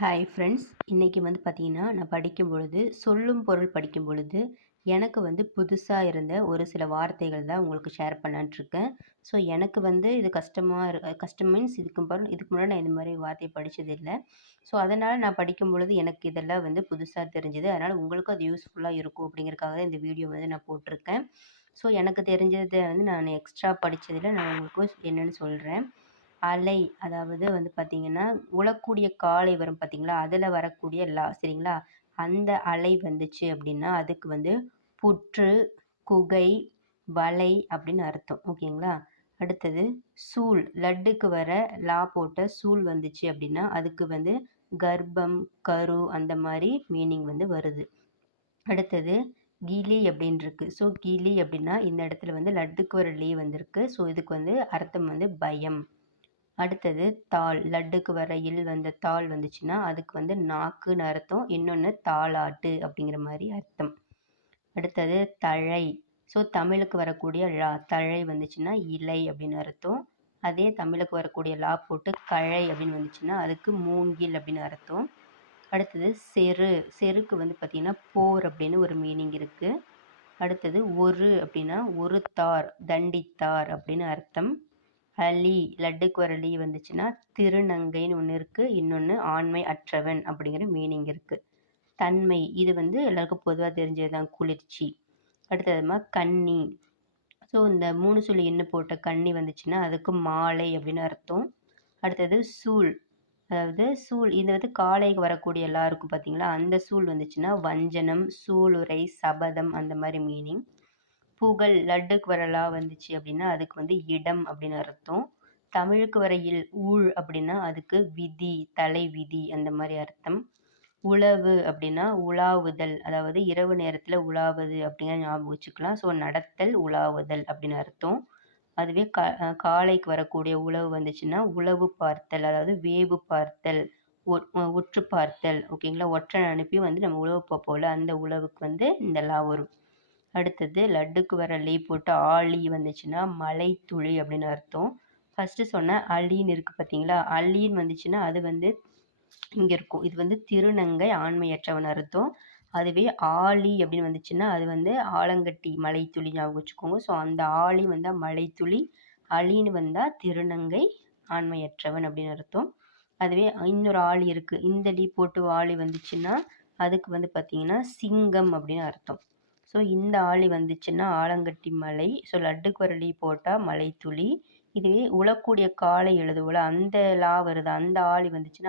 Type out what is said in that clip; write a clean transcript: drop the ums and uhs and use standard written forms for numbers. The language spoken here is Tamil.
ஹாய் ஃப்ரெண்ட்ஸ், இன்றைக்கி பார்த்தீங்கன்னா நான் படிக்கும் பொழுது சொல்லும் பொருள் படிக்கும் பொழுது எனக்கு புதுசாக இருந்த ஒரு சில வார்த்தைகள் தான் உங்களுக்கு ஷேர் பண்ணலான்ட்ருக்கேன். ஸோ எனக்கு இது கஷ்டமாக கஷ்டம் மீன்ஸ் இதுக்கு முன்னாடி நான் இந்த மாதிரி வார்த்தையை படித்ததில்லை. ஸோ அதனால் நான் படிக்கும் பொழுது எனக்கு இதெல்லாம் புதுசாக தெரிஞ்சுது. அதனால் உங்களுக்கும் அது யூஸ்ஃபுல்லாக இருக்கும் அப்படிங்கிறதுக்காக தான் இந்த வீடியோ நான் போட்டிருக்கேன். ஸோ எனக்கு தெரிஞ்சதை நான் எக்ஸ்ட்ரா படித்ததில் நான் உங்களுக்கு என்னென்னு சொல்கிறேன். அலை அதாவது பார்த்தீங்கன்னா, உழக்கூடிய காலை வரும் பார்த்தீங்களா? அதில வரக்கூடிய சரிங்களா? அந்த அலை வந்துச்சு அப்படின்னா, அதுக்கு புற்று, குகை, வலை அப்படின்னு அர்த்தம். ஓகேங்களா? அடுத்தது சூல் லட்டுக்கு வர போட்ட சூல் வந்துச்சு அப்படின்னா, அதுக்கு கர்ப்பம், கரு அந்த மாரி மீனிங் வருது. அடுத்தது கிளி அப்படின்னு இருக்கு. ஸோ கிளி அப்படின்னா, இந்த இடத்துல லட்டுக்கு வர வந்திருக்கு. ஸோ இதுக்கு அர்த்தம் பயம். அடுத்தது தாள் லட்டுக்கு வர வந்த தாள் வந்துச்சுன்னா அதுக்கு நாக்குன்னு அர்த்தம். இன்னொன்று தாலாட்டு அப்படிங்கிற மாதிரி அர்த்தம். அடுத்தது தழை. ஸோ தமிழுக்கு வரக்கூடிய தழை வந்துச்சுன்னா இலை அப்படின்னு அர்த்தம். அதே தமிழுக்கு வரக்கூடிய போட்டு கழை அப்படின்னு வந்துச்சுன்னா அதுக்கு மூங்கில் அப்படின்னு அர்த்தம். அடுத்தது செருக்கு பார்த்தீங்கன்னா போர் அப்படின்னு ஒரு மீனிங் இருக்குது. அடுத்தது ஒரு அப்படின்னா ஒரு தார், தண்டித்தார் அப்படின்னு அர்த்தம். அலி லட்டுக்கு வர வந்துச்சுன்னா திருநங்கைன்னு ஒன்று இருக்குது. இன்னொன்று ஆண்மை அற்றவன் அப்படிங்கிற மீனிங் இருக்குது. தன்மை இது எல்லாருக்கும் பொதுவாக தெரிஞ்சது தான், குளிர்ச்சி. அடுத்ததுமா கன்னி. ஸோ இந்த 3 சொல்லி எண்ணு போட்ட கன்னி வந்துச்சுன்னா அதுக்கு மாலை அப்படின்னு அர்த்தம். அடுத்தது சூல். அதாவது சூல் இது காலைக்கு வரக்கூடிய எல்லாருக்கும் பார்த்தீங்களா, அந்த சூல் வந்துச்சுன்னா வஞ்சனம், சூளுரை, சபதம் அந்த மாதிரி மீனிங். புகழ் லட்டுக்கு வர வந்துச்சு அப்படின்னா அதுக்கு இடம் அப்படின்னு அர்த்தம். தமிழுக்கு வர ஊழ் அப்படின்னா அதுக்கு விதி, தலை விதி அந்த மாதிரி அர்த்தம். உழவு அப்படின்னா உலாவுதல், அதாவது இரவு நேரத்தில் உலாவது அப்படிங்கிற ஞாபகம் வச்சுக்கலாம். ஸோ நடத்தல், உலாவுதல் அப்படின்னு அர்த்தம். அதுவே காலைக்கு வரக்கூடிய உழவு வந்துச்சுன்னா உளவு பார்த்தல், அதாவது வேவு பார்த்தல், உற்று பார்த்தல். ஓகேங்களா? ஒற்றனை அனுப்பி நம்ம உழவு பார்ப்போம்ல, அந்த உழவுக்கு இந்த வரும். அடுத்தது லட்டுக்கு வர போட்டு ஆழி வந்துச்சுன்னா மலை துளி அப்படின்னு அர்த்தம். ஃபஸ்ட்டு சொன்ன அலின்னு இருக்குது பார்த்தீங்களா, அலின்னு வந்துச்சுன்னா அது இங்கே இருக்கும். இது திருநங்கை, ஆண்மையற்றவன் அர்த்தம். அதுவே ஆழி அப்படின்னு வந்துச்சுன்னா அது ஆலங்கட்டி, மலைத்துளி ஞாபகம் வச்சுக்கோங்க. ஸோ அந்த ஆழி வந்தால் மலைத்துளி, அலின்னு வந்தால் திருநங்கை, ஆண்மையற்றவன் அப்படின்னு அர்த்தம். அதுவே இன்னொரு ஆழி இருக்குது. இந்த போட்டு ஆழி வந்துச்சுன்னா அதுக்கு பார்த்தீங்கன்னா சிங்கம் அப்படின்னு அர்த்தம். ஸோ இந்த ஆழி வந்துச்சுன்னா ஆலங்கட்டி மலை. ஸோ லட்டுக்கு வர போட்டால் மலைத்துளி. இதுவே உழக்கூடிய காலை எழுதுவோல, அந்த வருது, அந்த ஆழி வந்துச்சுன்னா